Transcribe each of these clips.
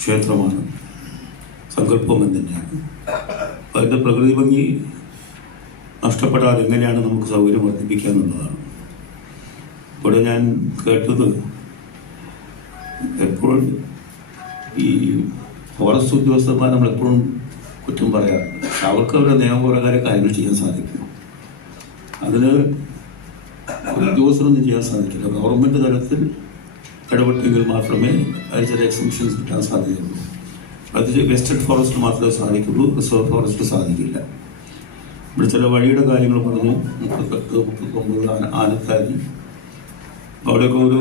ക്ഷേത്രമാണ്, സങ്കല്പം തന്നെയാണ്. അപ്പം അതിൻ്റെ പ്രകൃതി ഭംഗി നഷ്ടപ്പെടാതെ എങ്ങനെയാണ് നമുക്ക് സൗകര്യം വർദ്ധിപ്പിക്കുക എന്നുള്ളതാണ്. ഇവിടെ ഞാൻ കേട്ടത് എപ്പോഴും ഈ ഫോറസ്റ്റ് ഉദ്യോഗസ്ഥന്മാർ നമ്മളെപ്പോഴും കുറ്റം പറയാറുണ്ട്. പക്ഷെ അവർക്ക് അവരുടെ നിയമപ്രകാരം കാര്യങ്ങൾ ചെയ്യാൻ സാധിക്കും. അതിന് ഉദ്യോഗസ്ഥരൊന്നും ചെയ്യാൻ സാധിക്കില്ല. ഗവൺമെൻറ് തലത്തിൽ ഇടപെട്ടെങ്കിൽ മാത്രമേ അതിന് ചില എക്സംഷൻസ് കിട്ടാൻ സാധ്യതയുള്ളൂ. അത് വെസ്റ്റേൺ ഫോറസ്റ്റ് മാത്രമേ സാധിക്കുള്ളൂ, റിസർവ് ഫോറസ്റ്റ് സാധിക്കില്ല. ഇവിടെ ചില വഴിയുടെ കാര്യങ്ങൾ പറഞ്ഞു. 38-39 ആനത്താരി, അവിടെയൊക്കെ ഒരു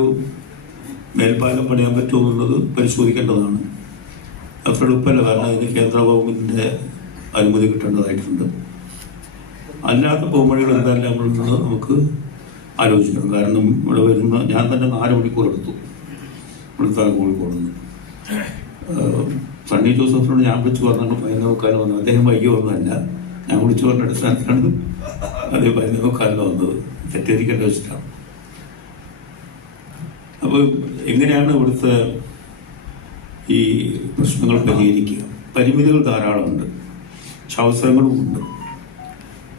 മേൽപ്പാലം പണിയാൻ പറ്റുമോ എന്നുള്ളത് പരിശോധിക്കേണ്ടതാണ്. അത്ര എളുപ്പമല്ല, കാരണം അതിന് കേന്ദ്ര ഗവൺമെൻറ്റിൻ്റെ അനുമതി കിട്ടേണ്ടതായിട്ടുണ്ട്. അല്ലാത്ത പോകുമ്പഴികൾ എന്തായാലും നമ്മളിൽ നിന്ന് നമുക്ക് ആലോചിക്കണം. കാരണം ഇവിടെ വരുന്ന ഞാൻ തന്നെ 4 മണിക്കൂർ എടുത്തു ഇവിടുത്തെ കോഴിക്കോട് നിന്ന്. സണ്ണി ജോസഫിനോട് ഞാൻ വിളിച്ചു പറഞ്ഞാണ് 11:15 വന്നത്. അദ്ദേഹം വൈകി വന്നതല്ല, ഞാൻ വിളിച്ചു പറഞ്ഞ അടിസ്ഥാനത്തിലാണ് അദ്ദേഹം 11:15 വന്നത്. തെറ്റിദ്ധരിക്കേണ്ട വെച്ചിട്ടാണ്. അപ്പോൾ എങ്ങനെയാണ് ഇവിടുത്തെ ഈ പ്രശ്നങ്ങൾ പരിഹരിക്കുക? പരിമിതികൾ ധാരാളമുണ്ട്, പക്ഷെ അവസരങ്ങളും ഉണ്ട്.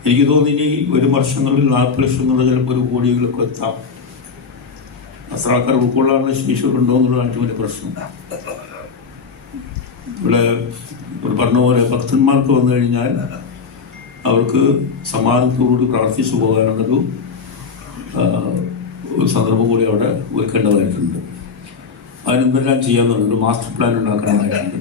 എനിക്ക് തോന്നി ഇനി വരും വർഷങ്ങളിൽ 40 ലക്ഷം എന്നുള്ള ചിലപ്പോൾ 1 കോടികളൊക്കെ എത്താം. അത്ര ആൾക്കാർ ഉൾക്കൊള്ളാനുള്ള ശേഷിയുണ്ടോ എന്നുള്ളതാണ് വലിയ പ്രശ്നം. ഇവിടെ പറഞ്ഞ പോലെ ഭക്തന്മാർക്ക് വന്നു കഴിഞ്ഞാൽ അവർക്ക് സമാധാനത്തോടുകൂടി പ്രാർത്ഥിച്ചു പോകാനുള്ളൊരു സന്ദർഭം കൂടി അവിടെ ഒരുക്കേണ്ടതായിട്ടുണ്ട്. അതിനെന്തെല്ലാം ചെയ്യാമെന്നുള്ളൊരു മാസ്റ്റർ പ്ലാൻ ഉണ്ടാക്കേണ്ടതായിട്ടുണ്ട്.